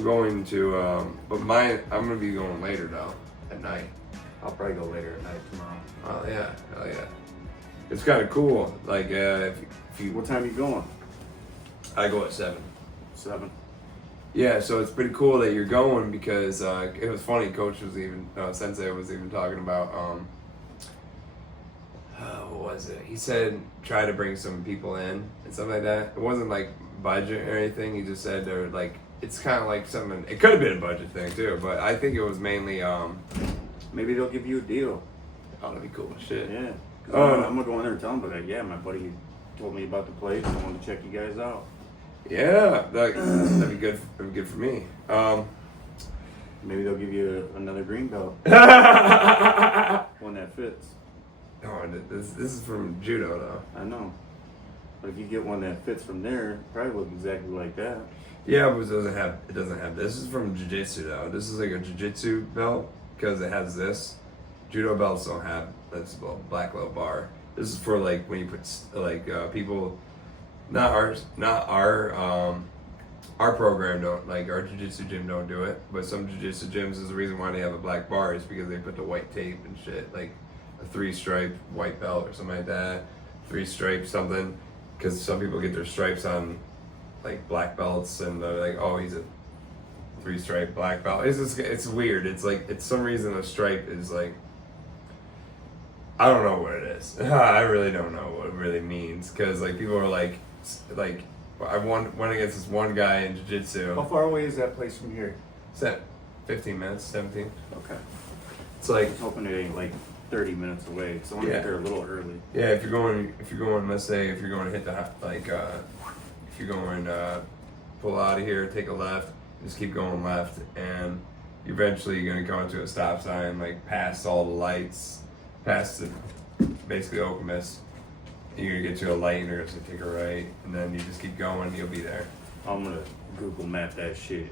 I'm going to, but I'm gonna be going later though, at night. I'll probably go later at night tomorrow. Oh yeah, hell yeah. It's kind of cool. Like if you, What time are you going? I go at 7. 7. Yeah, so it's pretty cool that you're going because it was funny. Coach was even Sensei was even talking about what was it? He said try to bring some people in and stuff like that. It wasn't like budget or anything. He just said they're like it's kind of like something. It could have been a budget thing too, but I think it was mainly. Maybe they'll give you a deal. Oh, that'd be cool. Shit. Yeah. I'm gonna go in there and tell them, but yeah, my buddy told me about the place. I wanted to check you guys out. Yeah, that'd be good. That'd be good for me. Maybe they'll give you another green belt. One that fits. Oh, this is from judo though. I know. But if you get one that fits from there, it probably look exactly like that. Yeah, but it doesn't have this. Is from jiu-jitsu though. This is like a jiu-jitsu belt because it has this. Judo belts don't have this little black little bar. This is for like when you put like people, not our program don't, like our jiu-jitsu gym don't do it, but some jiu-jitsu gyms is the reason why they have a black bar is because they put the white tape and shit, like a 3-stripe white belt or something like that, 3-stripe something, because some people get their stripes on like black belts and they're like, oh, he's a 3-stripe black belt. It's weird. It's like, it's some reason a stripe is like, I don't know what it is. I really don't know what it really means because like people are like I went against this one guy in jiu-jitsu. How far away is that place from here? It's at 15 minutes, 17. Okay. It's like, I was hoping it ain't like 30 minutes away, so I want to get there a little early. yeah, if you're going, let's say if you're going to hit the like, if you're going pull out of here, take a left, just keep going left, and eventually you're gonna come into a stop sign, like past all the lights, past the basically Okemos. You're gonna get to a light and you're gonna take a right, and then you just keep going, you'll be there. I'm gonna Google map that shit.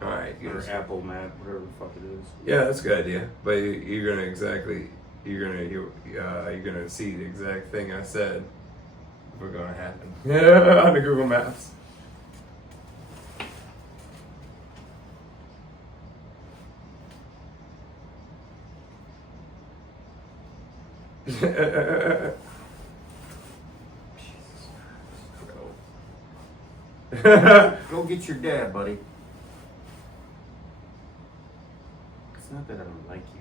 Alright, Or Apple map, whatever the fuck it is. yeah, that's a good idea. But you're gonna see the exact thing I said. We're gonna happen. Yeah, on the Google Maps. Go get your dad, buddy. It's not that I don't like you.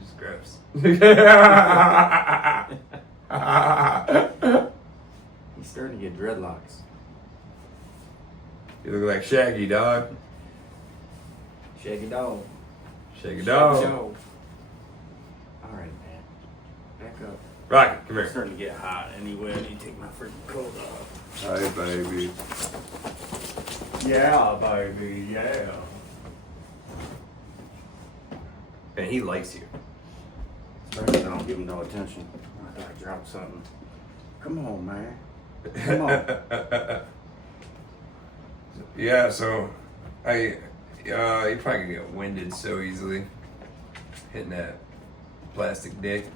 Just grabs. He's starting to get dreadlocks. You look like Shaggy, dog. Shaggy dog. Shaggy dog. Alright, man. Back up. Rocket, come It's here. starting to get hot anyway. I need to take my freaking coat off. Hi, baby. Yeah, baby, yeah. And he likes you. Especially if I don't give him no attention. I thought I dropped something. Come on, man. Come on. Yeah, so you probably can get winded so easily hitting that plastic dick.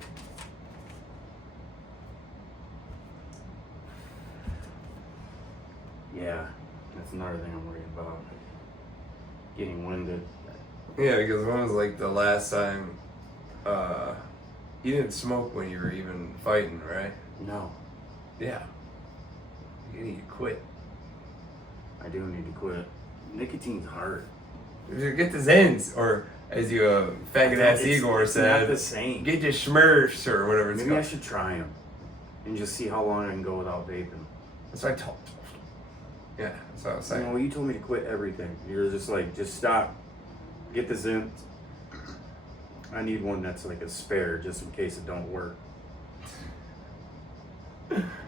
Yeah, that's another thing I'm worried about. Getting winded. Yeah, because when was like the last time you didn't smoke when you were even fighting, right? No, Yeah. You need to quit. I do need to quit. Nicotine's hard. Get the Zens, or as you faggot ass Igor It's said, not the same. get your Schmurfs or whatever it's Maybe I called. should try them and just see how long I can go without vaping. That's what I told. Yeah, that's what I was You saying. know, you told me to quit everything. You're just like, just stop. Get the Zins. I need one that's like a spare just in case it don't work.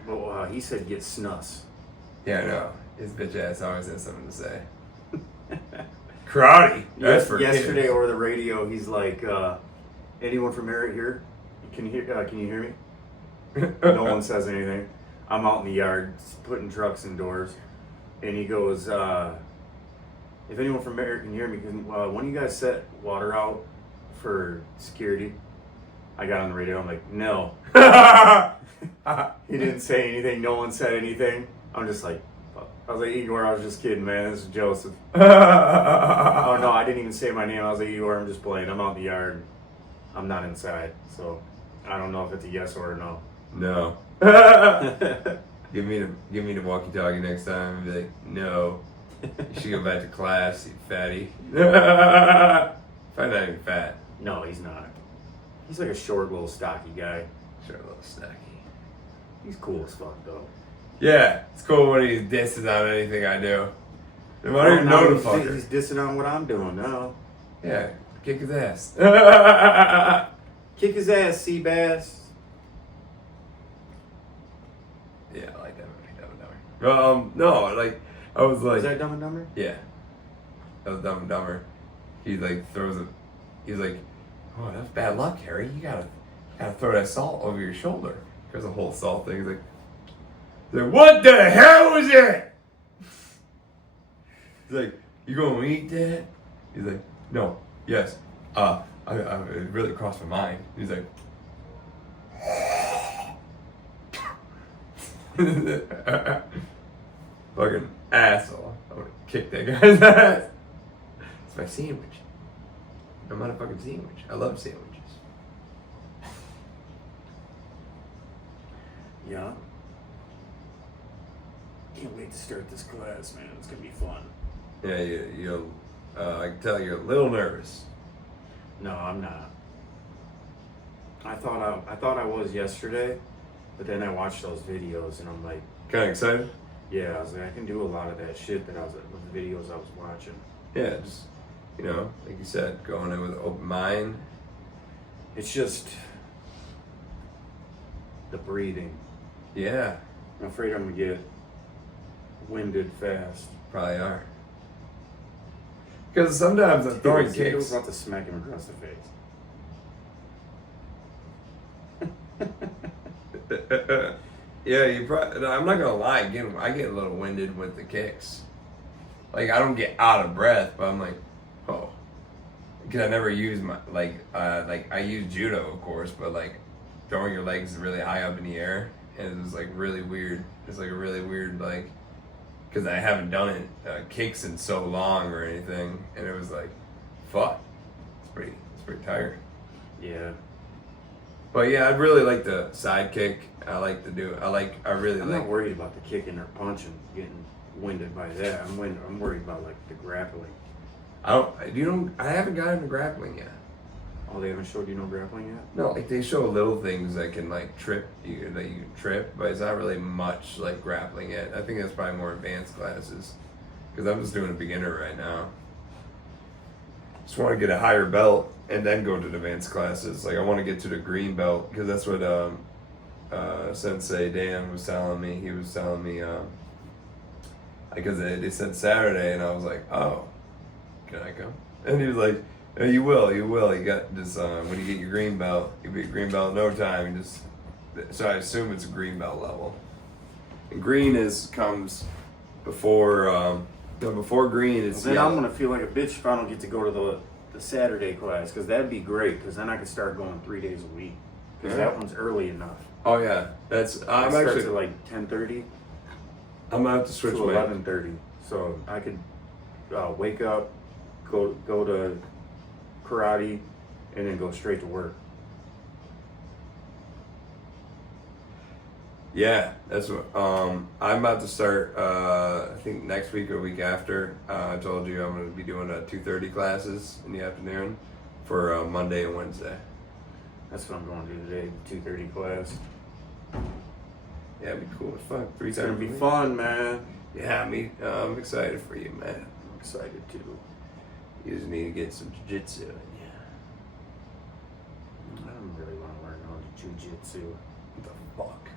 But he said get snus. Yeah, I know. His bitch ass always has something to say. Karate. That's for Yesterday kids. over the radio, he's like, anyone from area here? Can you hear me? No one says anything. I'm out in the yard putting trucks indoors, and he goes, if anyone from area can hear me, when you guys set water out for security? I got on the radio. I'm like, no. He didn't say anything. No one said anything. I'm just like, fuck. I was like, Igor, I was just kidding, man. This is Joseph. Oh, no, I didn't even say my name. I was like, Igor, I'm just playing. I'm out in the yard. I'm not inside. So I don't know if it's a yes or a no. No. Give me the walkie-talkie next time and be like, no. You should go back to class, you fatty. I'm not even fat. No, he's not. He's like a short, little, stocky guy. Short, little snacky. He's cool as fuck, though. Yeah, it's cool when he disses on anything I do. I don't even know the fucker. He's dissing on what I'm doing now. Yeah, kick his ass. Kick his ass, Seabass. Yeah, I like that movie, Dumb and Dumber. No, like, I was like... Was that Dumb and Dumber? Yeah. That was Dumb and Dumber. He, like, throws a... He's like, oh, that's bad luck, Harry. You gotta throw that salt over your shoulder. There's a whole salt thing. He's like, what the hell was that? He's like, you gonna eat that? He's like, no, yes. It really crossed my mind. He's like, fucking asshole. I'm gonna kick that guy's ass. It's my sandwich. I'm not a fucking sandwich. I love sandwiches. Yeah. Can't wait to start this class, man. It's gonna be fun. Yeah, you'll. I can tell you're a little nervous. No, I'm not. I thought I was yesterday, but then I watched those videos and I'm like, Kind of excited. yeah, I was like, I can do a lot of that shit that I was with the videos I was watching. Yeah, just like you said, going in with an open mind. It's just the breathing. Yeah, I'm afraid I'm gonna get winded fast. probably are. Because sometimes I'm throwing He kicks. was about to smack him across the face. Yeah, I'm not gonna lie. Again, I get a little winded with the kicks. Like I don't get out of breath, but I'm like, oh, because I never use my like I use judo, of course, but like throwing your legs really high up in the air, and it was like really weird. It's like a really weird like, because I haven't done it kicks in so long or anything, and it was like, fuck, it's pretty tiring. Yeah. But yeah, I'd really like the side kick. I like to do it. I'm not worried about the kicking or punching, getting winded by that. I'm worried about like the grappling. I haven't gotten into grappling yet. Oh, they haven't showed you no grappling yet? No, like they show little things that can like trip you, that you can trip, but it's not really much like grappling yet. I think that's probably more advanced classes, because I'm just doing a beginner right now. Just want to get a higher belt and then go to the advanced classes. Like I want to get to the green belt, because that's what Sensei Dan was telling me. He was telling me because they said Saturday, and I was like, oh, can I come? And he was like, oh, you will. You got this when you get your green belt, you'll be a green belt in no time. So I assume it's a green belt level. And green comes before before green. It's Then yellow. I'm gonna feel like a bitch if I don't get to go to the Saturday class, because that'd be great, because then I could start going 3 days a week. Because that one's early enough. Oh yeah, I'm It starts actually. at like 10:30 I'm gonna have to switch to my. 11:30, so I could wake up, go to karate, and then go straight to work. Yeah, that's what. I'm about to start. I think next week or week after. I told you I'm gonna be doing 2:30 classes in the afternoon for Monday and Wednesday. That's what I'm going to do today. 2:30 class. Yeah, it'd be cool as fuck. 3 It's times. gonna be a week. fun, man. Yeah, I'm excited for you, man. I'm excited too. You just need to get some jiu-jitsu. I don't really want to learn how to jiu-jitsu. What the fuck?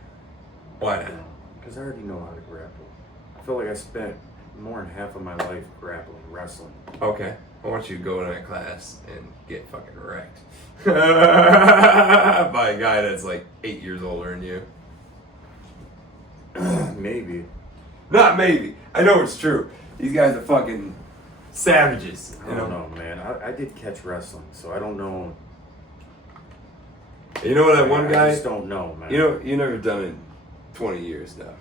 Why not? Because I already know how to grapple. I feel like I spent more than half of my life grappling, wrestling. Okay, I want you to go to that class and get fucking wrecked by a guy that's like 8 years older than you. Maybe. Not maybe. I know it's true. These guys are fucking savages. I don't know, man. I did catch wrestling, so I don't know. You know what that one I guy? just don't know, man. You know, you never done it in 20 years now.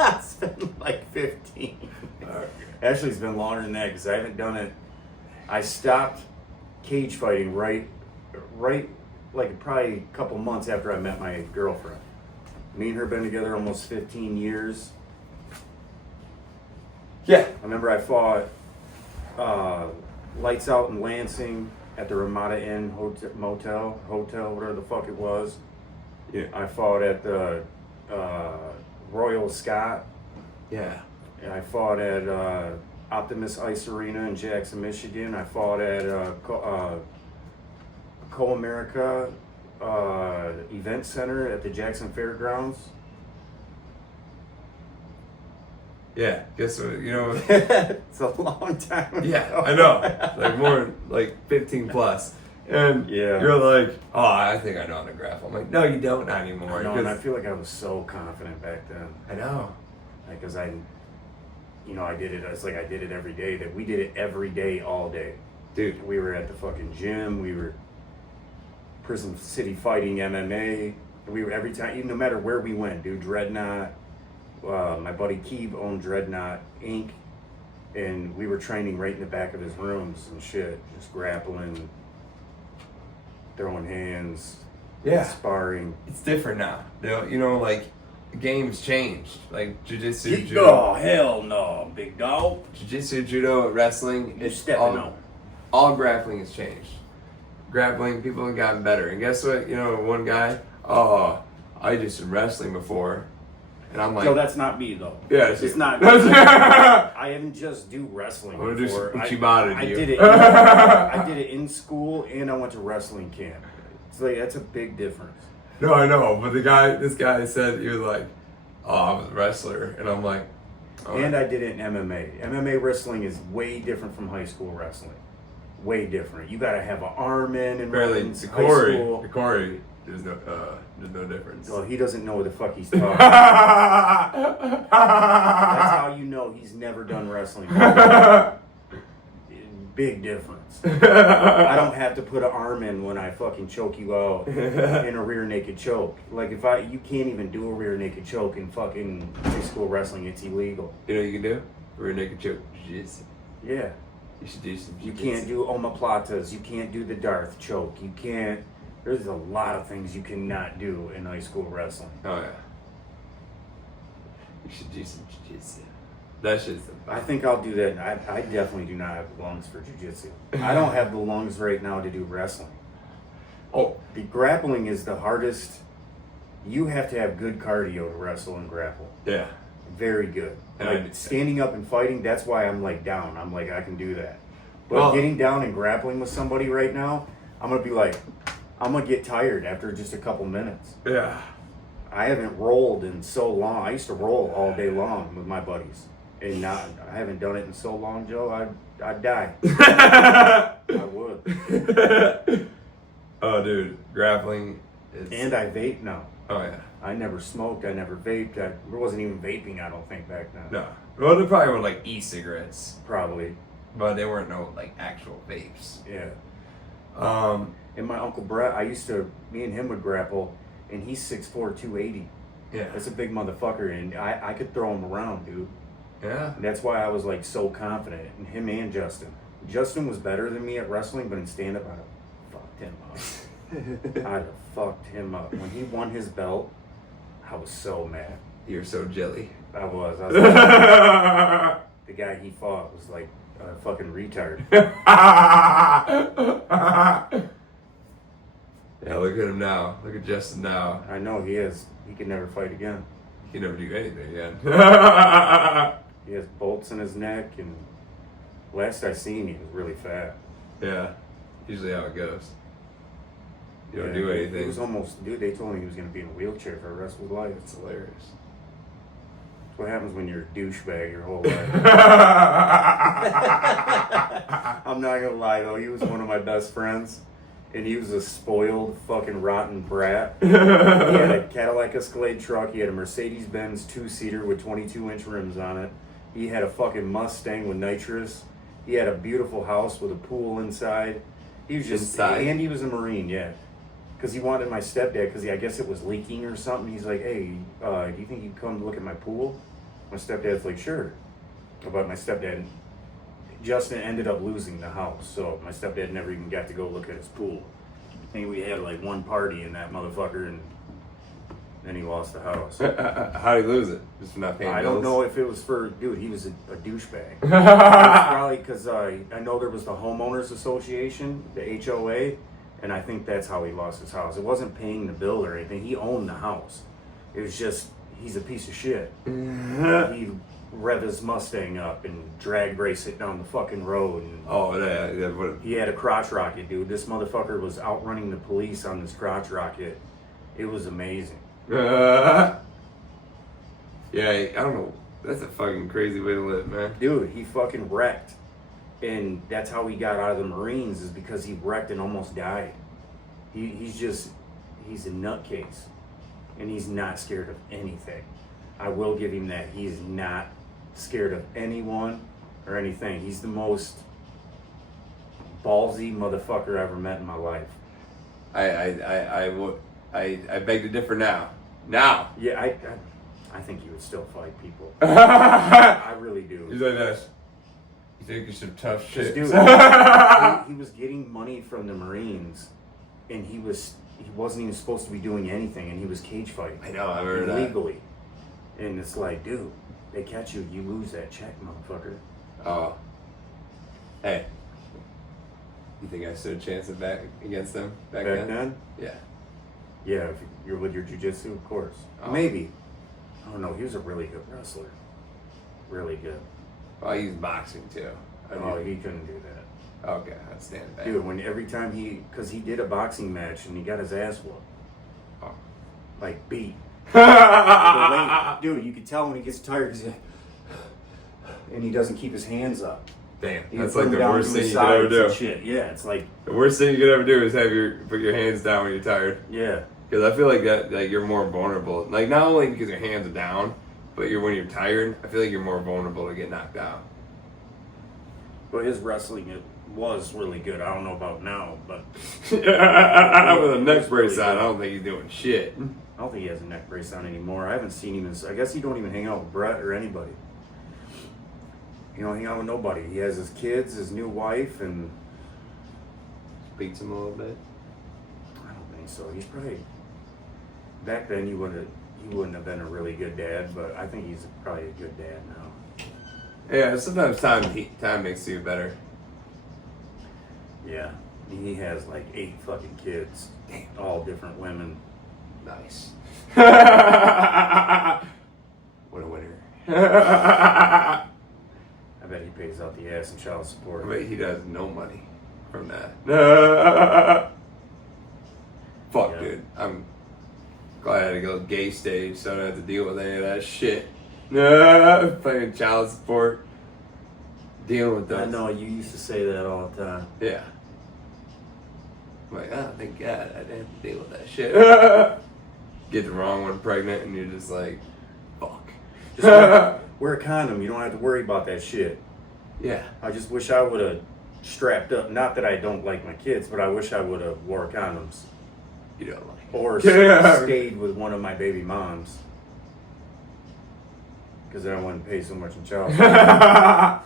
It's been like 15. Okay. Actually, it's been longer than that because I haven't done it. I stopped cage fighting right, like probably a couple months after I met my girlfriend. Me and her been together almost 15 years. Yeah. I remember I fought Lights Out in Lansing at the Ramada Inn Hotel, whatever the fuck it was. Yeah. I fought at the Royal Scott. Yeah. And I fought at Optimus Ice Arena in Jackson, Michigan. I fought at Co-America Event Center at the Jackson Fairgrounds. Yeah. Guess what? You know. It's a long time ago. Yeah, I know. Like more like 15 plus. And Yeah. you're like, oh, I think I know how to grapple. I'm like, no, you don't not anymore. No, and I 'cause- feel like I was so confident back then. I know. Because I did it. It's like I did it every day. That we did it every day, all day. Dude. We were at the fucking gym. We were Prison City fighting MMA. We were every time, no matter where we went, dude. Dreadnought. My buddy Keeb owned Dreadnought Inc. And we were training right in the back of his rooms and shit, just grappling, throwing hands, Yeah. sparring. It's different now. You know, like the game's changed. Like jiu-jitsu, Oh judo, hell no, big dog! jiu-jitsu, judo, wrestling. You're It's stepping out. all grappling has changed. Grappling, people have gotten better. And guess what? You know, one guy, oh, I just did wrestling before. And I'm like, No, that's not me though. yeah, It's not. I I didn't just do wrestling. want to do some before. Uchimata I to you. did it. I did it in school, and I went to wrestling camp. It's like that's a big difference. No, I know, but this guy said he was like, oh, I was a wrestler, and I'm like, oh. And I did it in MMA. MMA wrestling is way different from high school wrestling. Way different. You got to have an arm in barely high the school. Corey, there's no difference. Well, he doesn't know what the fuck he's talking about. That's how you know he's never done wrestling. Big difference. I don't have to put an arm in when I fucking choke you out in a rear naked choke. Like you can't even do a rear naked choke in fucking high school wrestling. It's illegal. You know what you can do? Rear naked choke jiu-jitsu. Yeah. You should do some You jiu-jitsu. can't do omoplatas. You can't do the Darth choke. You can't. There's a lot of things you cannot do in high school wrestling. Oh yeah. You should do some jiu-jitsu. That shit's the I think I'll do that. I definitely do not have lungs for jiu-jitsu. I don't have the lungs right now to do wrestling. Oh, The grappling is the hardest. You have to have good cardio to wrestle and grapple. yeah. Very good. And Like standing up and fighting, that's why I'm like down. I'm like, I can do that. But Well- getting down and grappling with somebody right now, I'm going to be like, I'm going to get tired after just a couple minutes. Yeah. I haven't rolled in so long. I used to roll all day long with my buddies. And now I haven't done it in so long, Joe, I'd die. I would. Oh, dude, grappling is. And I vape now. Oh yeah. I never smoked. I never vaped. I wasn't even vaping, I don't think, back then. No. Well, they probably were like e-cigarettes, Probably. but they weren't no like actual vapes. Yeah. Um. And my Uncle Brett, me and him would grapple, and he's 6'4", 280. Yeah. That's a big motherfucker, and I could throw him around, dude. Yeah. And that's why I was like so confident in him and Justin. Justin was better than me at wrestling, but in stand-up, I'd have fucked him up. I'd have fucked him up. When he won his belt, I was so mad. You're so jelly. I was like, the guy he fought was like a fucking retard. Yeah, look at him now. Look at Justin now. I know he is. He could never fight again. He can never do anything again. He has bolts in his neck, and last I seen, he was really fat. Yeah. Usually how it goes. You don't Yeah, do He anything. was almost, dude, they told him he was going to be in a wheelchair for the rest of his life. It's hilarious. That's what happens when you're a douchebag your whole life. I'm not going to lie, though. He was one of my best friends, and he was a spoiled, fucking rotten brat. He had a Cadillac Escalade truck. He had a Mercedes-Benz two-seater with 22-inch rims on it. He had a fucking Mustang with nitrous. He had a beautiful house with a pool inside. He was just, Inside? and he was a Marine, yeah. Because he wanted my stepdad, because I guess it was leaking or something. He's like, hey, do you think you'd come look at my pool? My stepdad's like, sure. But my stepdad, Justin ended up losing the house, so my stepdad never even got to go look at his pool. I think we had like one party in that motherfucker, and then he lost the house. How did he lose it? Just for not paying I bills? don't know if it was for, dude, he was a douchebag. Probably because I know there was the homeowners association, the HOA, and I think that's how he lost his house. It wasn't paying the bill or anything. He owned the house. It was just, he's a piece of shit. He rev his Mustang up and drag race it down the fucking road. And Oh, yeah. What, he had a crotch rocket, dude. This motherfucker was outrunning the police on this crotch rocket. It was amazing. yeah, I don't know. That's a fucking crazy way to live, man. Dude, he fucking wrecked. And that's how he got out of the Marines, is because he wrecked and almost died. He's a nutcase. And he's not scared of anything. I will give him that. He's not scared of anyone or anything. He's the most ballsy motherfucker I ever met in my life. I beg to differ now. Now. Yeah, I think he would still fight people. I really do. He's like this. You think you're some tough shit. Dude, he was getting money from the Marines, and he wasn't even supposed to be doing anything, and he was cage fighting. I know, I remember that. Illegally. And it's like, dude, they catch you, you lose that check, motherfucker. Oh. Hey. You think I stood a chance against them back then? Yeah. Yeah, if you're with your jiu-jitsu, of course. Oh. Maybe. I don't know, he was a really good wrestler. Really good. Well, he's boxing too. He couldn't do that. Okay, I'd stand back. Dude, every time because he did a boxing match and he got his ass whooped. Oh. Like, beat. Dude, you can tell when he gets tired and he doesn't keep his hands up. Damn, He that's put like them the down worst to thing his you could ever sides and do. shit. Yeah, it's like, The worst thing you could ever do is put your hands down when you're tired. yeah. Because I feel like that you're more vulnerable. Like, not only because your hands are down, but when you're tired, I feel like you're more vulnerable to get knocked out. But his wrestling, it was really good. I don't know about now, but With a neck brace on, I don't think he's doing shit. I don't think he has a neck brace on anymore. I haven't seen him. I guess he don't even hang out with Brett or anybody. He don't hang out with nobody. He has his kids, his new wife, and Beats him a little bit. I don't think so. He's probably back then. He wouldn't have been a really good dad, but I think he's probably a good dad now. Yeah, sometimes time makes you better. Yeah, he has like 8 fucking kids, all different women. Nice. What a winner. I bet he pays out the ass in child support. But he does no money from that. Fuck, Yeah. dude. I'm glad I had to go gay stage so I don't have to deal with any of that shit. Paying child support. Dealing with those. I know, you used to say that all the time. Yeah. I'm like, oh, thank God I didn't have to deal with that shit. Get the wrong one pregnant and you're just like, fuck. Just wear a condom. You don't have to worry about that shit. Yeah. I just wish I would have strapped up. Not that I don't like my kids, but I wish I would have wore condoms. You don't like Or Yeah. stayed with one of my baby moms. Because then I wouldn't pay so much in child support. I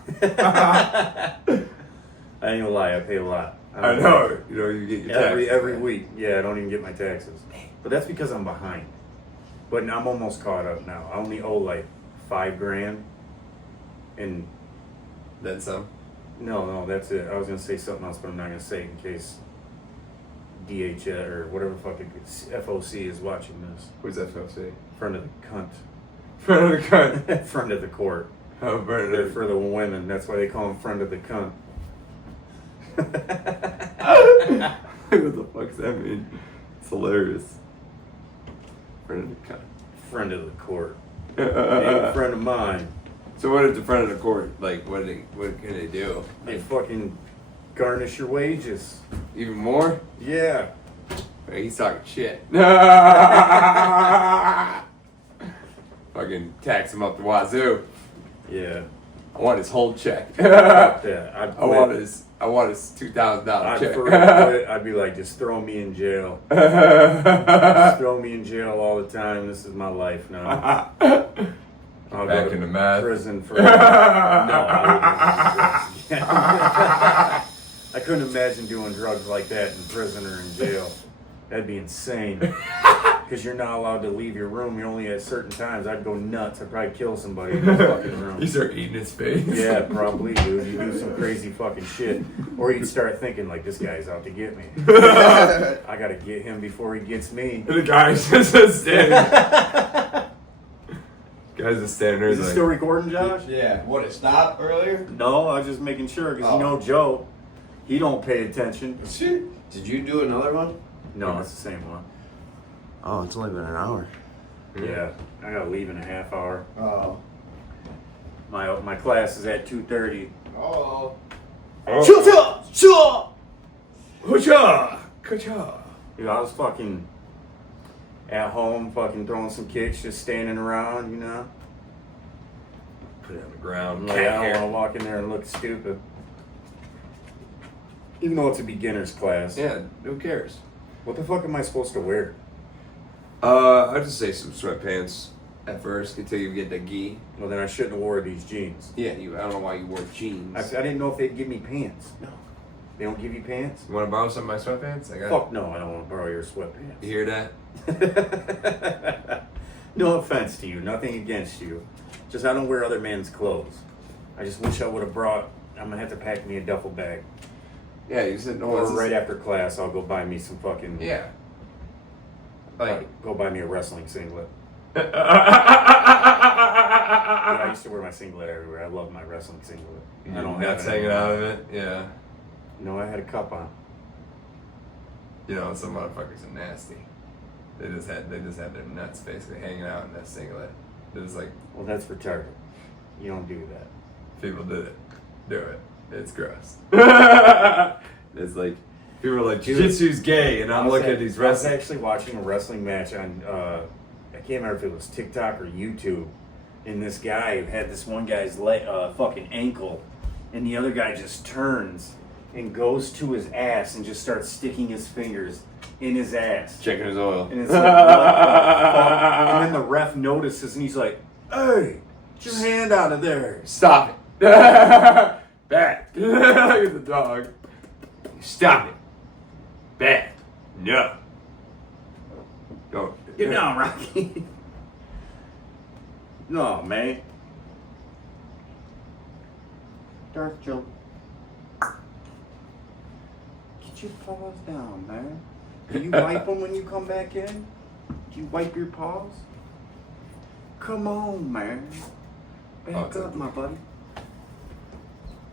ain't gonna lie, I pay a lot. I know. You know, you get your taxes. Every week. Yeah, I don't even get my taxes. But that's because I'm behind. But I'm almost caught up now. I only owe like $5,000. And Then some. no, that's it. I was gonna say something else, but I'm not gonna say it in case DHS or whatever fucking FOC is watching this. Who's that supposed to say? Friend of the cunt. Friend of the cunt. Friend of the court. Oh, friend They're of the for the women. That's why they call him friend of the cunt. What the fuck's that mean? It's hilarious. Friend of the cunt. Friend of the court. Ain't a friend of mine. So what is the friend of the court? Like, what can they do? They fucking garnish your wages. Even more? Yeah. He's talking shit. Fucking tax him up the wazoo. Yeah. I want his whole check. Fuck that. I want his $2,000 check. I'd be like, just throw me in jail. Just throw me in jail all the time. This is my life now. I'll back go to into math. prison for no. I couldn't imagine doing drugs like that in prison or in jail. That'd be insane. Because you're not allowed to leave your room. You're only at certain times. I'd go nuts. I'd probably kill somebody in the fucking room. You start eating his face. Yeah, probably, dude. You do some crazy fucking shit. Or you'd start thinking, like, this guy's out to get me. I gotta get him before he gets me. And the guy's just standing. Guy's just standing there. Is it still recording, Josh? Yeah. What, it stopped earlier? No, I was just making sure, because you know Joe, he don't pay attention. Did you do another one? No, it's the same one. Oh, it's only been an hour. Yeah, I gotta leave in a half hour. Oh. My class is at 2:30. Oh. Sure. Ka-cha. Dude, I was fucking at home, fucking throwing some kicks, just standing around, you know. Put it on the ground. Like, I don't want to walk in there and look stupid. Even though it's a beginner's class. Yeah, who cares? What the fuck am I supposed to wear? I'd just say some sweatpants at first until you get the gi. Well, then I shouldn't have wore these jeans. Yeah, I don't know why you wore jeans. I didn't know if they'd give me pants. No. They don't give you pants? You want to borrow some of my sweatpants? I got. Fuck no, I don't want to borrow your sweatpants. You hear that? No offense to you, nothing against you. Just I don't wear other men's clothes. I just wish I would have brought. I'm gonna have to pack me a duffel bag. Yeah, you said no. Or right after class, I'll go buy me some fucking. Yeah. Like. Go buy me a wrestling singlet. I used to wear my singlet everywhere. I love my wrestling singlet. I don't have nuts hanging out of it. Yeah. No, I had a cup on. You know, some motherfuckers are nasty. They just had their nuts basically hanging out in that singlet. It was like, Well, that's retarded. You don't do that. people did it. Do it. It's gross. It's like people are like, jiu-jitsu's gay, and I'm looking at these I was wrestlers. actually watching a wrestling match on, I can't remember if it was TikTok or YouTube, and this guy had this one guy's fucking ankle, and the other guy just turns and goes to his ass and just starts sticking his fingers in his ass. Checking his oil. And it's like, what the fuck? And then the ref notices and he's like, hey, get your hand out of there. Stop it. Bad. Look at the dog. Stop it. Bad. No. Go. Get down, Rocky. No, man. Darth joke. Get your paws down, man. Do you wipe them when you come back in? Do you wipe your paws? Come on, man. Back up, my buddy.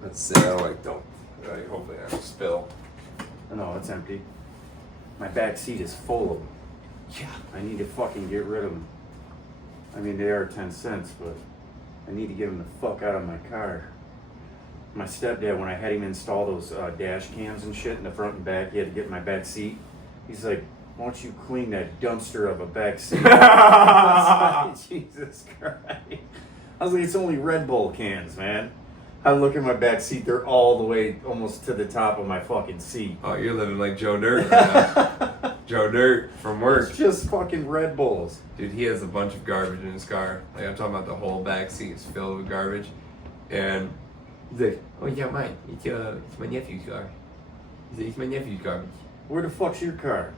Let's see. Hopefully I don't spill. No, it's empty. My back seat is full of them. Yeah. I need to fucking get rid of them. I mean, they are 10 cents, but I need to get them the fuck out of my car. My stepdad, when I had him install those dash cams and shit in the front and back, he had to get my back seat. He's like, why don't you clean that dumpster of a back seat? I was like, Jesus Christ. I was like, it's only Red Bull cans, man. I look at my back seat, they're all the way almost to the top of my fucking seat. Oh, you're living like Joe Dirt right now. Joe Dirt from work. It's just fucking Red Bulls. Dude, he has a bunch of garbage in his car. Like, I'm talking about the whole back seat is filled with garbage. And he's like, oh, yeah, mine. It's my nephew's car. He's like, it's my nephew's garbage. Where the fuck's your car?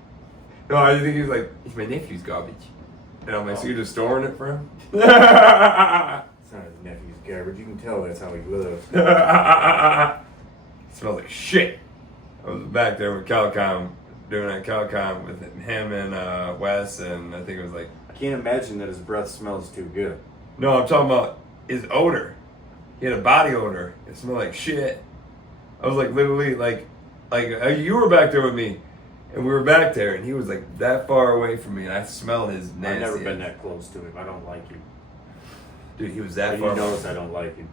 No, I think he was like, it's my nephew's garbage. And I'm like, so you're just storing it for him? It's not his nephew's garbage. You can tell that's how he lives. It smells like shit. I was back there with Calcom, doing that Calcom with him and Wes, and I think it was like... I can't imagine that his breath smells too good. No, I'm talking about his odor. He had a body odor. It smelled like shit. I was like, literally, like you were back there with me, and we were back there, and he was like that far away from me, and I smelled his nasty. I've never been that close to him. I don't like him. Dude, he was that You far. notice I don't like him.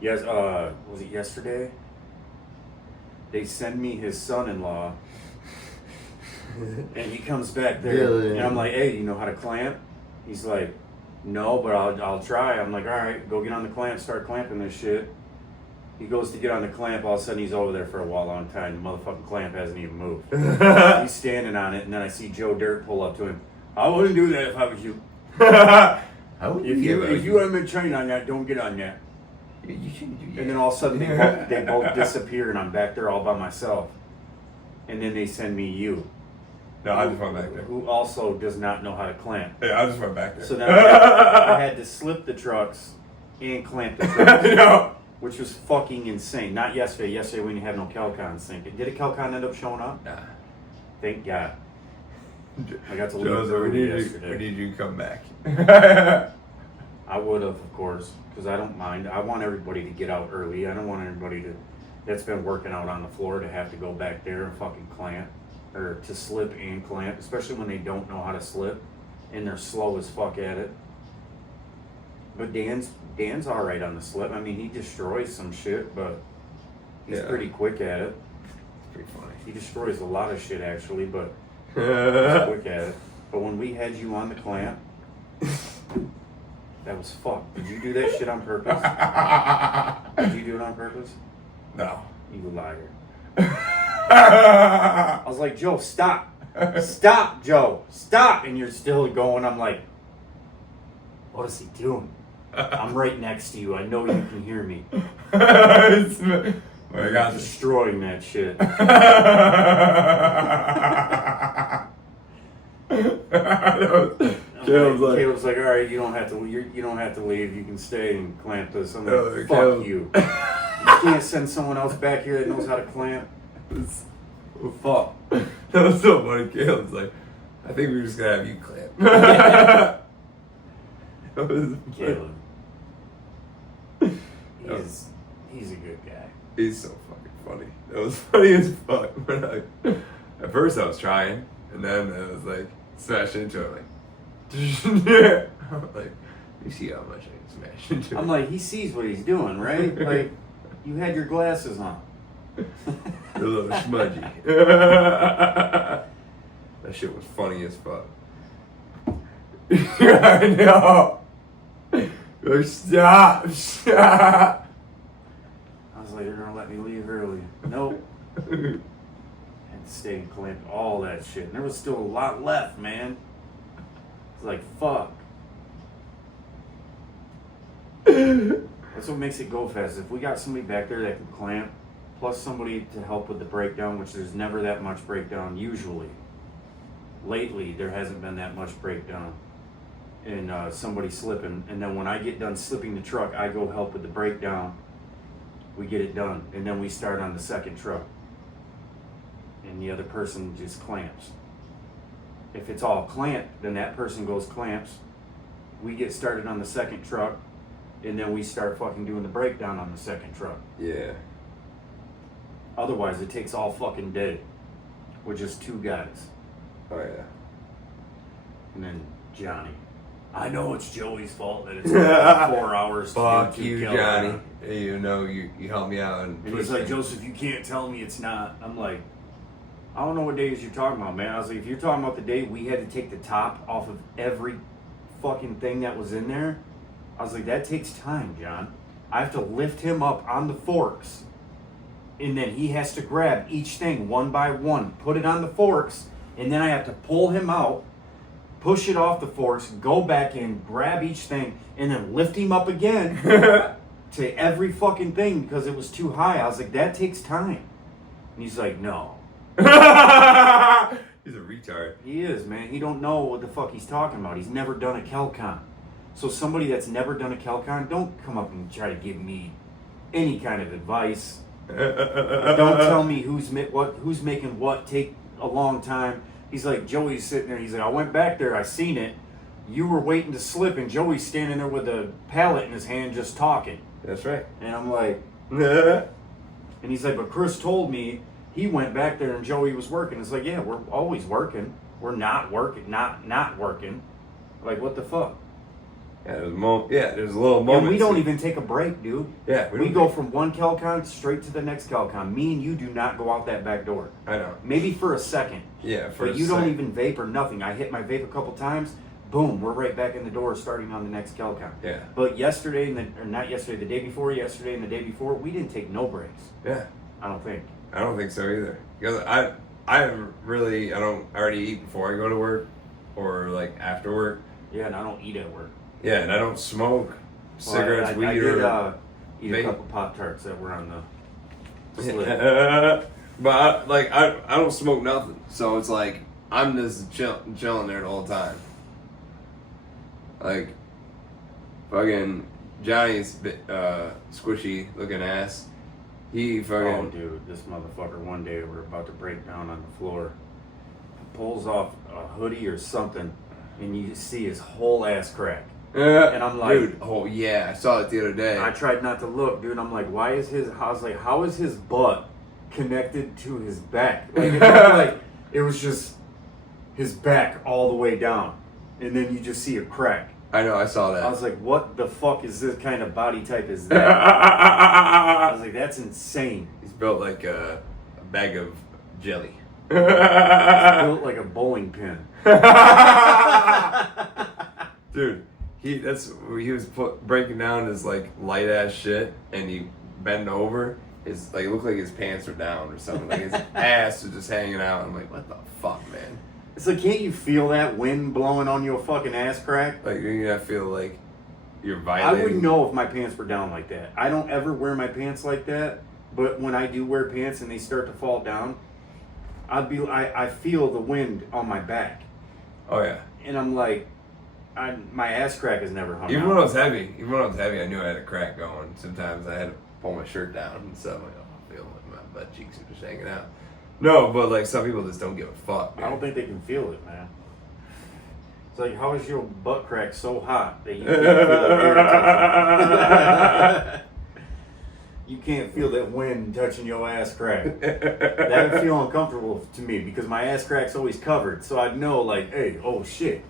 Yes, was it yesterday? They send me his son-in-law, and he comes back there, Really? and I'm like, hey, you know how to clamp? He's like, no, but I'll try. I'm like, all right, go get on the clamp, start clamping this shit. He goes to get on the clamp, all of a sudden he's over there for a long time. The motherfucking clamp hasn't even moved. He's standing on it, and then I see Joe Dirt pull up to him. I wouldn't do that if I was you. How would If you haven't been trained on that, don't get on that. You shouldn't do that. And then all of a sudden they both disappear and I'm back there all by myself. And then they send me you. No, I just went back there. Who also does not know how to clamp. Yeah, I just went back there. So then I had to slip the trucks and clamp the trucks. No. Which was fucking insane. Not yesterday. Yesterday we didn't have no Calcon sinking. Did a Calcon end up showing up? Nah. Thank God. I got to leave Joseph, we early need yesterday. you to come back. I would have, of course, because I don't mind. I want everybody to get out early. I don't want everybody that's been working out on the floor to have to go back there and fucking clamp. Or to slip and clamp, especially when they don't know how to slip and they're slow as fuck at it. But Dan's all right on the slip. I mean, he destroys some shit, but he's pretty quick at it. It's pretty funny. He destroys a lot of shit actually, but he's quick at it. But when we had you on the clamp, that was fucked. Did you do that shit on purpose? Did you do it on purpose? No. You liar. I was like, Joe, stop. Stop, Joe. Stop. And you're still going. I'm like, what is he doing? I'm right next to you. I know you can hear me. I got this. Destroying that shit. Caleb's like, all right, you don't have to. You don't have to leave. You can stay and clamp this. I'm like, fuck you. You can't send someone else back here that knows how to clamp. Oh, fuck. That was so funny. Caleb's like, I think we're just gonna have you clamp. Caleb. He's a good guy. He's so fucking funny. That was funny as fuck. At first I was trying, and then I was like, smash into it, like, I'm like, let me see how much I can smash into it. I'm like, he sees what he's doing, right? Like, you had your glasses on. A little smudgy. That shit was funny as fuck. I know. Oh, stop. I was like, you're gonna let me leave early. Nope. Had to stay and clamp all that shit. And there was still a lot left, man. It's like, fuck. That's what makes it go fast. If we got somebody back there that can clamp, plus somebody to help with the breakdown, which there's never that much breakdown usually. Lately, there hasn't been that much breakdown. And somebody slipping. And then when I get done slipping the truck, I go help with the breakdown. We get it done. And then we start on the second truck. And the other person just clamps. If it's all clamped, then that person goes clamps. We get started on the second truck. And then we start fucking doing the breakdown on the second truck. Yeah. Otherwise, it takes all fucking day with just two guys. Oh, yeah. And then Johnny. I know it's Joey's fault that it's 4 hours to Fuck do you, 2 Johnny. You know, you helped me out. And he's like, Joseph, you can't tell me it's not. I'm like, I don't know what days you're talking about, man. I was like, if you're talking about the day we had to take the top off of every fucking thing that was in there, I was like, that takes time, John. I have to lift him up on the forks. And then he has to grab each thing one by one, put it on the forks, and then I have to pull him out, push it off the forks, go back in, grab each thing, and then lift him up again to every fucking thing because it was too high. I was like, that takes time. And he's like, no. He's a retard. He is, man. He don't know what the fuck he's talking about. He's never done a Calcon. So somebody that's never done a Calcon, don't come up and try to give me any kind of advice. Don't tell me who's making what take a long time. He's like, Joey's sitting there. He's like, I went back there. I seen it. You were waiting to slip, and Joey's standing there with a pallet in his hand just talking. That's right. And I'm like, and he's like, but Chris told me he went back there and Joey was working. It's like, yeah, we're always working. We're not working, not working. Like, what the fuck? Yeah, there's a little moment. And we don't even take a break, dude. Yeah, we go from one Calcon straight to the next Calcon. Me and you do not go out that back door. I know. Maybe for a second. Yeah, for but a you second. don't even vape or nothing. I hit my vape a couple times. Boom, we're right back in the door starting on the next Calcon. Yeah. But yesterday, or not yesterday, the day before, yesterday and the day before, we didn't take no breaks. Yeah. I don't think. I don't think so either. Because I already eat before I go to work or like after work. Yeah, and I don't eat at work. Yeah, and I don't smoke cigarettes, I weed, did or eat vape. a couple Pop-Tarts that were on the slip. But I don't smoke nothing, so it's like I'm just chilling there the whole time. Like fucking Johnny's squishy looking ass. He fucking Oh, dude, this motherfucker one day we're about to break down on the floor. Pulls off a hoodie or something, and you see his whole ass crack. And I'm like, dude, oh yeah, I saw it the other day. I tried not to look, dude. I'm like, why is his? I was like, how is his butt connected to his back? Like, it looked like it was just his back all the way down, and then you just see a crack. I know, I saw that. I was like, what the fuck is this kind of body type is that? I was like, that's insane. He's built like a bag of jelly. He's built like a bowling pin. Dude, he was breaking down his like light ass shit, and he bent over. His like it looked like his pants were down or something. Like his ass was just hanging out. I'm like, what the fuck, man? It's like, can't you feel that wind blowing on your fucking ass crack? Like you gotta feel like you're I violating. wouldn't know if my pants were down like that. I don't ever wear my pants like that, but when I do wear pants and they start to fall down, I feel the wind on my back, Oh yeah. and I'm like, my ass crack has never hung Even out. when I was heavy, I knew I had a crack going. Sometimes I had to pull my shirt down and stuff. Like, oh, I feel like my butt cheeks are just hanging out. No, but like some people just don't give a fuck. I don't think they can feel it, man. It's like, how is your butt crack so hot that you can't feel the air touching? You can't feel that wind touching your ass crack. That would feel uncomfortable to me because my ass crack's always covered. So I'd know, like, hey, oh shit,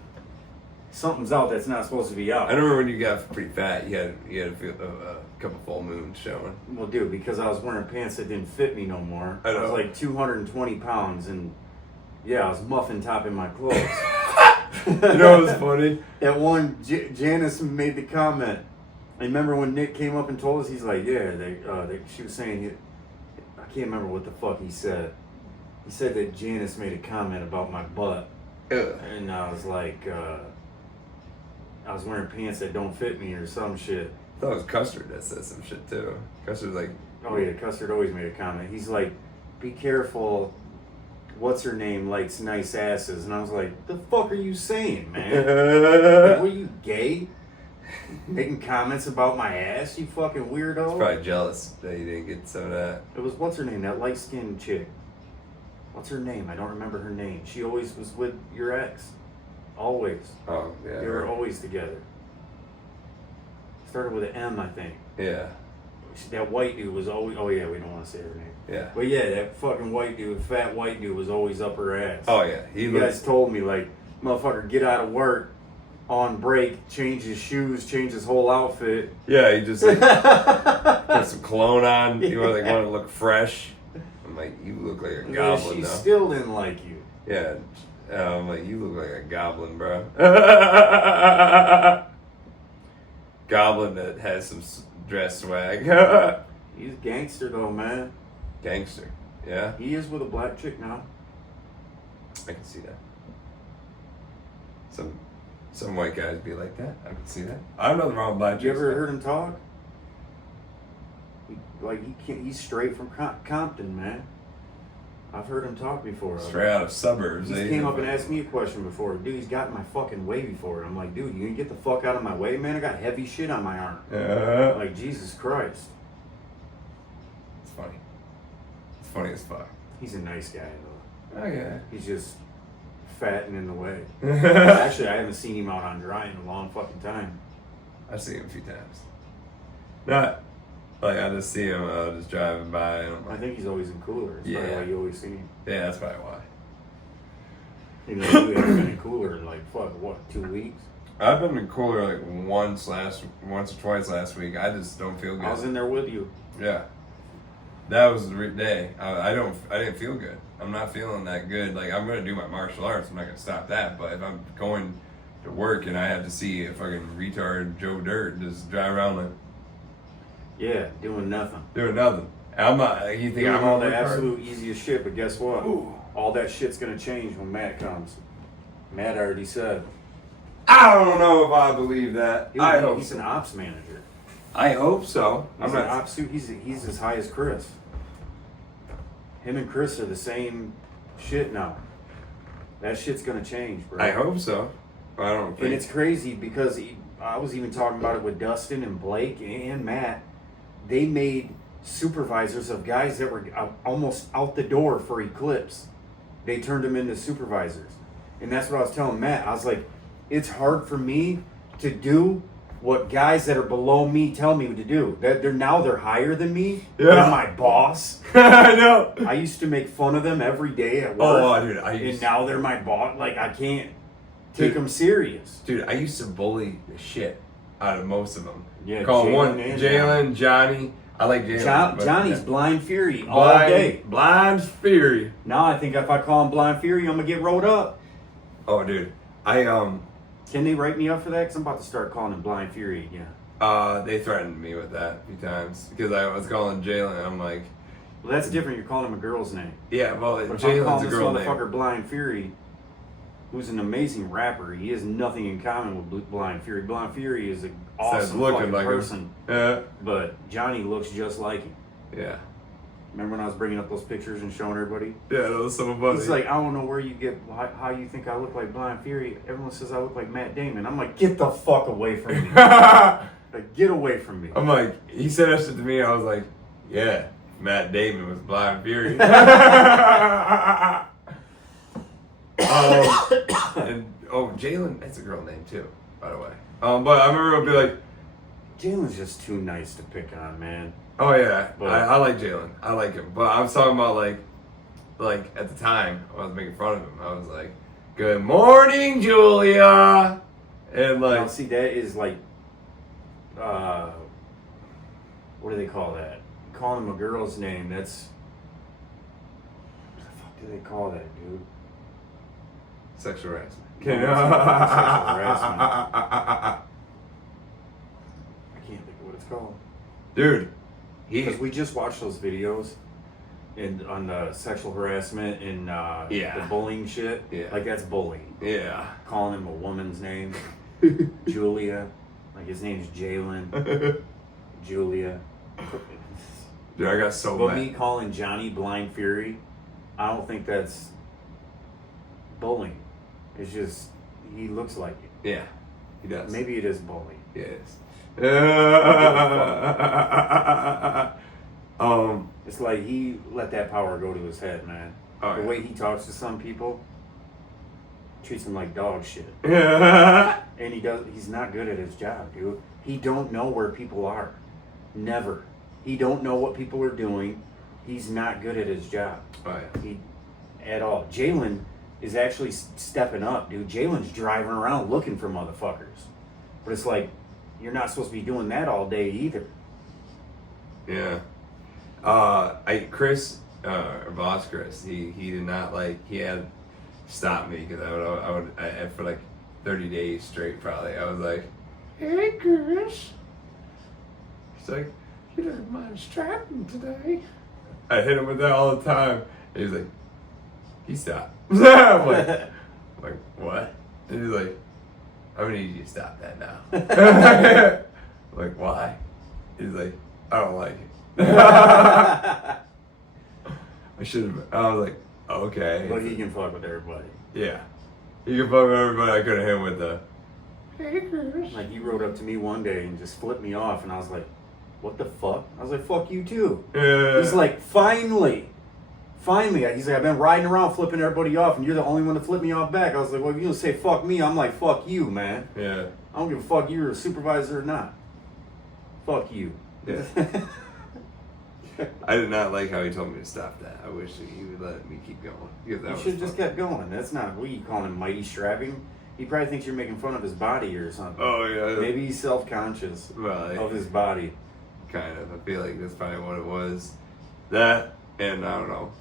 something's out that's not supposed to be out. I remember when you got pretty fat, you had to feel a couple full moons showing. Well, dude, because I was wearing pants that didn't fit me no more. I know. was like 220 pounds, and yeah, I was muffin topping my clothes. You know what's funny? That one, Janice made the comment. I remember when Nick came up and told us, he's like, yeah, she was saying, I can't remember what the fuck he said. He said that Janice made a comment about my butt. Ugh. And I was like, I was wearing pants that don't fit me or some shit. I thought it was Custard that said some shit too. Custard's like, Oh yeah, Custard always made a comment. He's like, be careful, what's her name likes nice asses. And I was like, the fuck are you saying, man? Like, were you gay? Making comments about my ass, you fucking weirdo. he's probably jealous that you didn't get some of that. It was, what's her name, that light-skinned chick. What's her name? I don't remember her name. She always was with your ex. Always. Oh, yeah. They were always together. Started with an M, I think. Yeah. That white dude was always, oh yeah, we don't want to say her name. Yeah. But yeah, that fucking white dude, fat white dude was always up her ass. Oh, yeah. You guys told me, like, motherfucker, get out of work on break, change his shoes, change his whole outfit. Yeah, he just like, put some cologne on. You want to look fresh. I'm like, you look like a And goblin she now. still didn't like you. Yeah. I'm like, you look like a goblin, bro. Goblin that has some dress swag. He's a gangster though, man. Gangster. Yeah, He is with a black chick now. I can see that. Some white guys be like that. I can see that. I have nothing wrong with black You chicks. ever heard him talk? He's straight from Compton, man. I've heard him talk before. Straight out of suburbs. He eh? came up and asked me a question before. Dude, he's got in my fucking way before. I'm like, dude, you can get the fuck out of my way, man. I got heavy shit on my arm. Like, Jesus Christ. It's funny. It's funny as fuck. He's a nice guy, though. Oh yeah. He's just fat and in the way. Actually, I haven't seen him out on dry in a long fucking time. I've seen him a few times. Not like I just see him just driving by and I'm I like, think he's always in cooler. That's probably Yeah. why you always see him. yeah, that's probably why. You know, you haven't been in cooler in like, fuck, what, 2 weeks? I've been in cooler like once or twice last week. I just don't feel I was good. in there with you. Yeah, that was the day. I didn't feel good. I'm not feeling that good. Like I'm gonna do my martial arts. I'm not gonna stop that. But if I'm going to work and I have to see a fucking retard Joe Dirt just drive around like Yeah, doing nothing. doing nothing, I'm not. Like, you think Doing I'm all all the the absolute easiest shit, but guess what? Ooh. All that shit's gonna change when Matt comes. Matt already said. I don't know if I believe that. I hope He's so. an ops manager. I hope so. He's an ops dude. He's as high as Chris. Him and Chris are the same shit now. That shit's gonna change, bro. I hope so. I don't And think. it's crazy because I was even talking about it with Dustin and Blake and Matt. They made supervisors of guys that were almost out the door for Eclipse. They turned them into supervisors. And that's what I was telling Matt. I was like, it's hard for me to do what guys that are below me tell me to do. They're higher than me. Yeah. They're my boss. I know. I used to make fun of them every day at work. Oh, dude, and now they're my boss. Like, I can't take them serious. Dude, I used to bully the shit out of most of them. Yeah, Call one and Jalen, Johnny. I like Jalen. Johnny's Blind Fury all day. Blind Fury. Now I think if I call him Blind Fury, I'm gonna get rolled up. Oh, dude, Can they write me up for that? Because I'm about to start calling him Blind Fury again. they threatened me with that a few times because I was calling Jalen. I'm like, Well, that's different. You're calling him a girl's name. yeah, well, But if I'm Jalen's calling a this girl name. motherfucker Blind Fury, who's an amazing rapper, he has nothing in common with Blind Fury. Blind Fury is an awesome looking fucking like person. him. Yeah, But Johnny looks just like him. yeah, Remember when I was bringing up those pictures and showing everybody? yeah. That was so funny. He's like, I don't know where you get how you think I look like Blind Fury. Everyone says I look like Matt Damon. I'm like, get the fuck away from me. Like, get away from me. I'm like, he said that shit to me. I was like, yeah, Matt Damon was Blind Fury. And Jalen, that's a girl name too, by the way. But I remember I'd be like, Jalen's just too nice to pick on, man. oh yeah, But- I like Jalen. I like him. But I'm talking about like at the time I was making fun of him. I was like, good morning, Julia. And Now, like, see, that is like, what do they call that? Calling him a girl's name. That's, what the fuck do they call that, dude? sexual harassment. No, it's not sexual harassment. I can't think of what it's called. Dude, Because we just watched those videos on the sexual harassment and Yeah. the bullying shit. Yeah. Like, that's bullying. yeah. Calling him a woman's name. Julia. Like, his name's Jalen. Julia. Dude, I got so But mad. me calling Johnny Blind Fury, I don't think that's bullying. It's just, he looks like it. Yeah, he does. Maybe it is bullying. Yes. It's like he let that power go to his head, man. Oh, The yeah. way he talks to some people, treats them like dog shit. Yeah. And he's not good at his job, dude. He don't know where people are. Never. He don't know what people are doing. He's not good at his job. Oh, yeah. He at all. Jalen is actually stepping up, dude. Jalen's driving around looking for motherfuckers. But it's like, you're not supposed to be doing that all day either. Yeah. Chris, boss Chris, he did not he had stopped me because I for like 30 days straight probably. I was like, hey Chris. He's like, you don't mind strapping today? I hit him with that all the time. And he's like, he stopped. I'm like, what? And he's like, I'm gonna need you to stop that now. I'm like, why? He's like, I don't like it. I should have. I was like, okay. But he can fuck with everybody. Yeah. You can fuck with everybody. I could have hit him with the. Hey, Chris. Like, he rode up to me one day and just flipped me off, and I was like, what the fuck? I was like, fuck you too. Yeah. He's like, finally. He's like, I've been riding around flipping everybody off, and you're the only one to flip me off back. I was like, well, if you don't say fuck me, I'm like, fuck you, man. Yeah. I don't give a fuck you're a supervisor or not. Fuck you. Yeah. I did not like how he told me to stop that. I wish that he would let me keep going. Because that You was should have just fun. kept going. That's not, what are you calling him, mighty strapping? He probably thinks you're making fun of his body or something. Oh, yeah. Maybe he's self-conscious Well, of his body. kind of. I feel like that's probably what it was. That, and I don't know,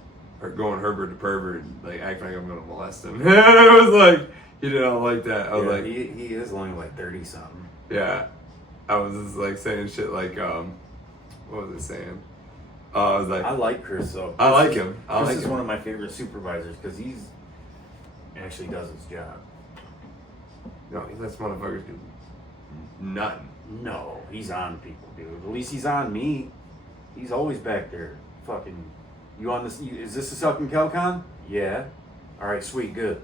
going Herbert to pervert, like acting like I'm going to molest him. It was like, he did not like that. I was like, he is only like 30-something. yeah. I was just like saying shit like, what was it saying? I was like, I like Chris, though. I like him. I Chris like is him. one of my favorite supervisors because he's actually does his job. No, he lets motherfuckers do nothing. No, he's on people, dude. At least he's on me. He's always back there. Fucking, you on this? Is this the sucking Kelcon? Yeah. All right, sweet, good.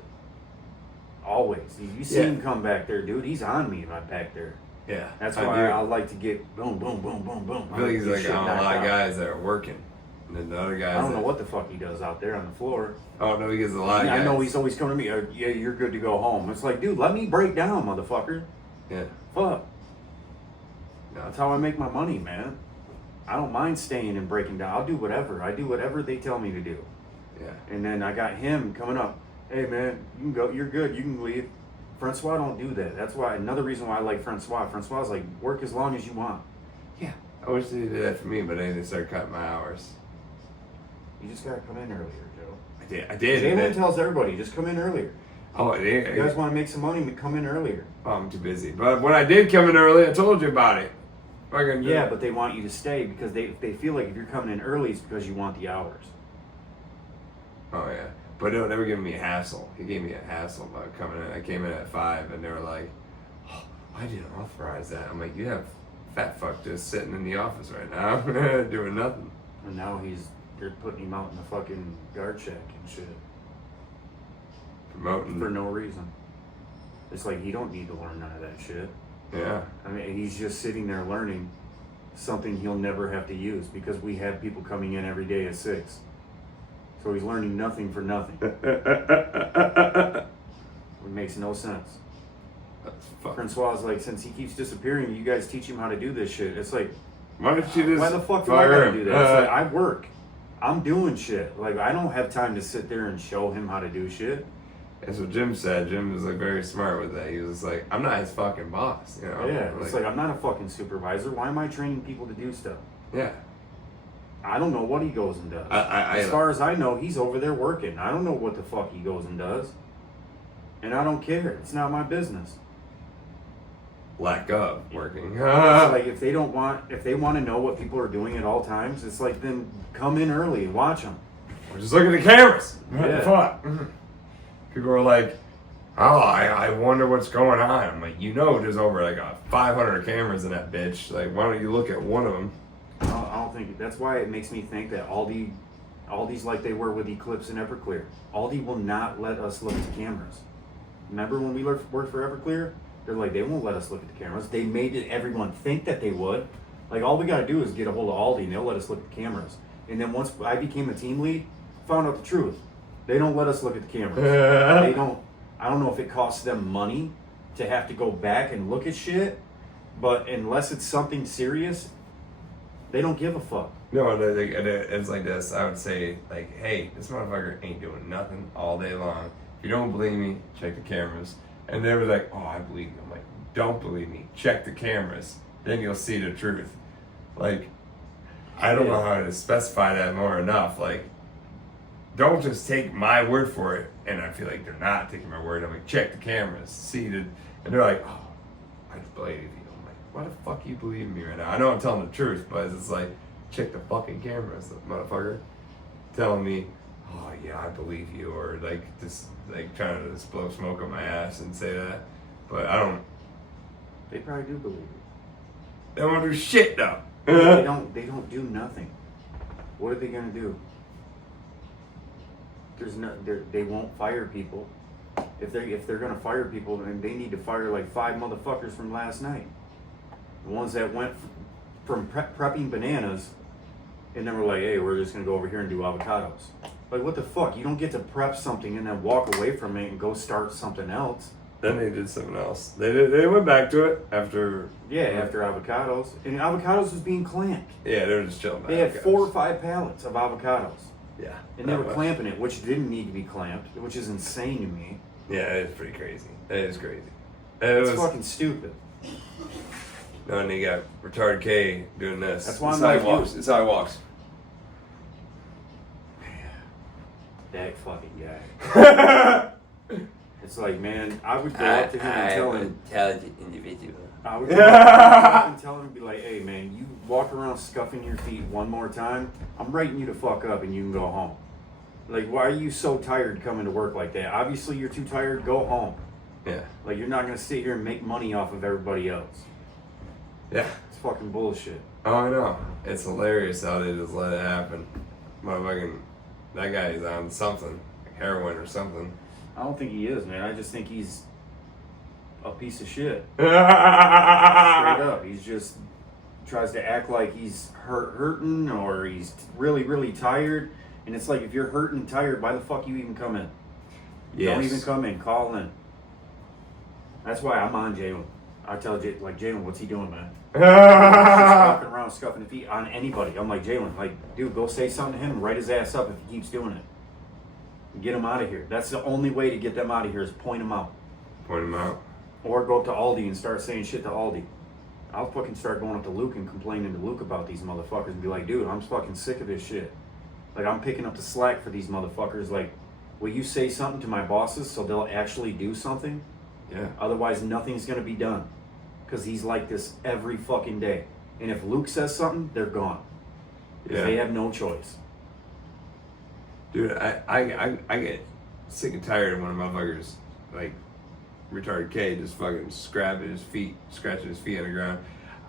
Always. You see him come back there, dude. He's on me right back there. Yeah. That's why I like to get boom, boom, boom, boom, boom. I feel like he's like shit on a knocked lot of out. guys that are working. And then the other guys. I don't know what the fuck he does out there on the floor. Oh, no, he gets a lot of guys. I know he's always coming to me, yeah, you're good to go home. It's like, dude, let me break down, motherfucker. Yeah. Fuck. No, That's how I make my money, man. I don't mind staying and breaking down. I'll do whatever. I do whatever they tell me to do. yeah. And then I got him coming up. Hey, man, you can go. You're good. You can leave. Francois don't do that. That's why, another reason why I like Francois. Francois is like, work as long as you want. Yeah. I wish they did that for me, but then they started cutting my hours. You just got to come in earlier, Joe. I did. Jalen tells everybody, just come in earlier. Oh, I did. If you guys want to make some money, come in earlier. Oh, I'm too busy. But when I did come in early, I told you about it. Yeah, but they want you to stay because they feel like if you're coming in early, it's because you want the hours. Oh, yeah. But it'll never give me a hassle. He gave me a hassle about coming in. I came in at 5, and they were like, oh, I didn't authorize that. I'm like, you have fat fuck just sitting in the office right now doing nothing. And now they're putting him out in the fucking guard shack and shit Promoting. for no reason. It's like he don't need to learn none of that shit. Yeah. I mean, he's just sitting there learning something he'll never have to use because we have people coming in every day at 6. So he's learning nothing for nothing. It makes no sense. That's fucking. Francois is like, since he keeps disappearing, you guys teach him how to do this shit. It's like, Why don't you just why the fuck do I fire gotta him? do that? It's like, I work. I'm doing shit. Like, I don't have time to sit there and show him how to do shit. That's what Jim said. Jim was like very smart with that. He was like, I'm not his fucking boss. You know? Yeah, it's like, I'm not a fucking supervisor. Why am I training people to do stuff? yeah. I don't know what he goes and does. As far as I know, he's over there working. I don't know what the fuck he goes and does. And I don't care. It's not my business. Lack of working. It's like if they want to know what people are doing at all times, it's like then come in early and watch them. We're just looking at the cameras. What Yeah. the fuck? People are like, oh, I wonder what's going on. I'm like, there's over like 500 cameras in that bitch. Like, why don't you look at one of them? I don't think that's why it makes me think that Aldi's like they were with Eclipse and Everclear. Aldi will not let us look at the cameras. Remember when we worked for Everclear? They're like, they won't let us look at the cameras. They made everyone think that they would. Like, all we got to do is get a hold of Aldi and they'll let us look at the cameras. And then once I became a team lead, found out the truth. They don't let us look at the cameras. They don't. I don't know if it costs them money to have to go back and look at shit, but unless it's something serious, they don't give a fuck. No, it's like this. I would say, like, hey, this motherfucker ain't doing nothing all day long. If you don't believe me, check the cameras. And they were like, oh, I believe you. I'm like, don't believe me. Check the cameras. Then you'll see the truth. Like, I don't know how to specify that more enough. Like, don't just take my word for it. And I feel like they're not taking my word. I'm like, check the cameras. See the... And they're like, oh, I believe you. I'm like, why the fuck you believe me right now? I know I'm telling the truth, but it's like, check the fucking cameras, motherfucker. Telling me, oh yeah, I believe you, or like just like trying to just blow smoke on my ass and say that. But I don't. They probably do believe it. They don't do shit though. They don't do nothing. What are they gonna do? They won't fire people. If they're gonna fire people, then they need to fire like 5 motherfuckers from last night. The ones that went from prepping bananas, and then were like, hey, we're just gonna go over here and do avocados. Like, what the fuck? You don't get to prep something and then walk away from it and go start something else. Then they did something else. They went back to it after. Yeah, after avocados. And avocados was being clamped. Yeah, they were just chilling. They had 4 or 5 pallets of avocados. Yeah. And they were clamping it, which didn't need to be clamped, which is insane to me. Yeah, it's pretty crazy. It is crazy. It's fucking stupid. No, and they got retarded K doing this. That's why It's I'm how like he walks. It's how he walks. That fucking guy. It's like, man, I would go up to him and tell him. Intelligent individual. I would go up and tell him, be like, hey, man, you walk around scuffing your feet one more time, I'm writing you to fuck up and you can go home. Like, why are you so tired coming to work like that? Obviously, you're too tired. Go home. Yeah. Like, you're not gonna sit here and make money off of everybody else. Yeah. It's fucking bullshit. Oh, I know. It's hilarious how they just let it happen. Motherfucking, that guy is on something, like heroin or something. I don't think he is, man. I just think he's a piece of shit. Straight Straight up. He's just tries to act like he's hurting or he's really, really tired. And it's like, if you're hurting and tired, why the fuck you even come in? Yes. Don't even come in. Call in. That's why I'm on Jalen. I tell Jalen, what's he doing, man? He's walking around scuffing the feet on anybody. I'm like, Jalen, like, dude, go say something to him. Write his ass up if he keeps doing it. Get him out of here. That's the only way to get them out of here is point him out. Point him out. Or go up to Aldi and start saying shit to Aldi. I'll fucking start going up to Luke and complaining to Luke about these motherfuckers and be like, dude, I'm fucking sick of this shit. Like, I'm picking up the slack for these motherfuckers. Like, will you say something to my bosses so they'll actually do something? Yeah. Otherwise, nothing's gonna be done. Because he's like this every fucking day. And if Luke says something, they're gone. Yeah. They have no choice. Dude, I get sick and tired of when motherfuckers, like, retarded K just fucking scratching his feet on the ground.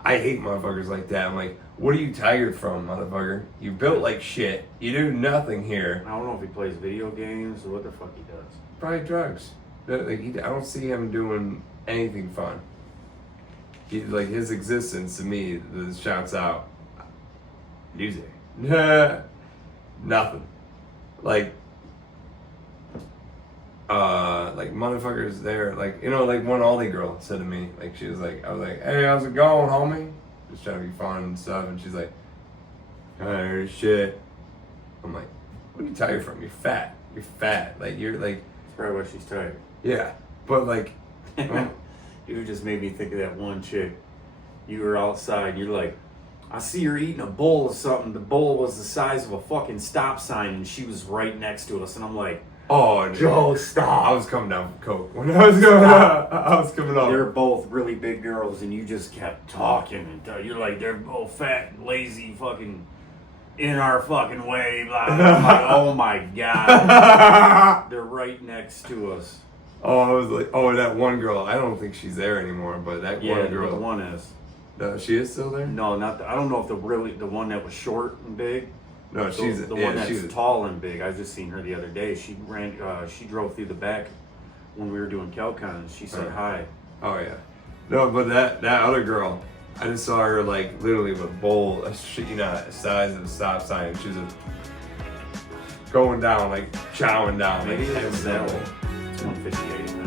I hate motherfuckers like that. I'm like, what are you tired from, motherfucker? You built like shit. You do nothing here. I don't know if he plays video games or what the fuck he does. Probably drugs. Like, I don't see him doing anything fun. Like, his existence to me shouts out music. Nothing. Like motherfuckers there, like, you know, like one Aldi girl said to me, like, she was like, I was like, hey, how's it going, homie? Just trying to be fun and stuff, and she's like, tired as shit. I'm like, what are you tired from? You're fat. Like, you're like, That's probably why she's tired. yeah, but like, You just made me think of that one chick. You were outside, you're like, I see her eating a bowl of something. The bowl was the size of a fucking stop sign, and she was right next to us. And I'm like, oh, Joe, stop. I was coming down from coke when I was going up. I was coming off. They're both really big girls, and you just kept talking. And you're like, they're both fat and lazy, fucking in our fucking way. Blah. I'm like, oh my God. They're right next to us. Oh, I was like, oh, that one girl. I don't think she's there anymore, but that Yeah, one girl. the one is. She is still there? No, not the, I don't know if the one that was short and big. No, she's the yeah, one that's she's tall and big. I just seen her the other day. She drove through the back when we were doing CalCon. She said hi. Oh yeah. No, but that other girl, I just saw her like literally with a bowl, you know, the size of a stop sign. She was just going down, like chowing down. Maybe like, it was that one. It's 158.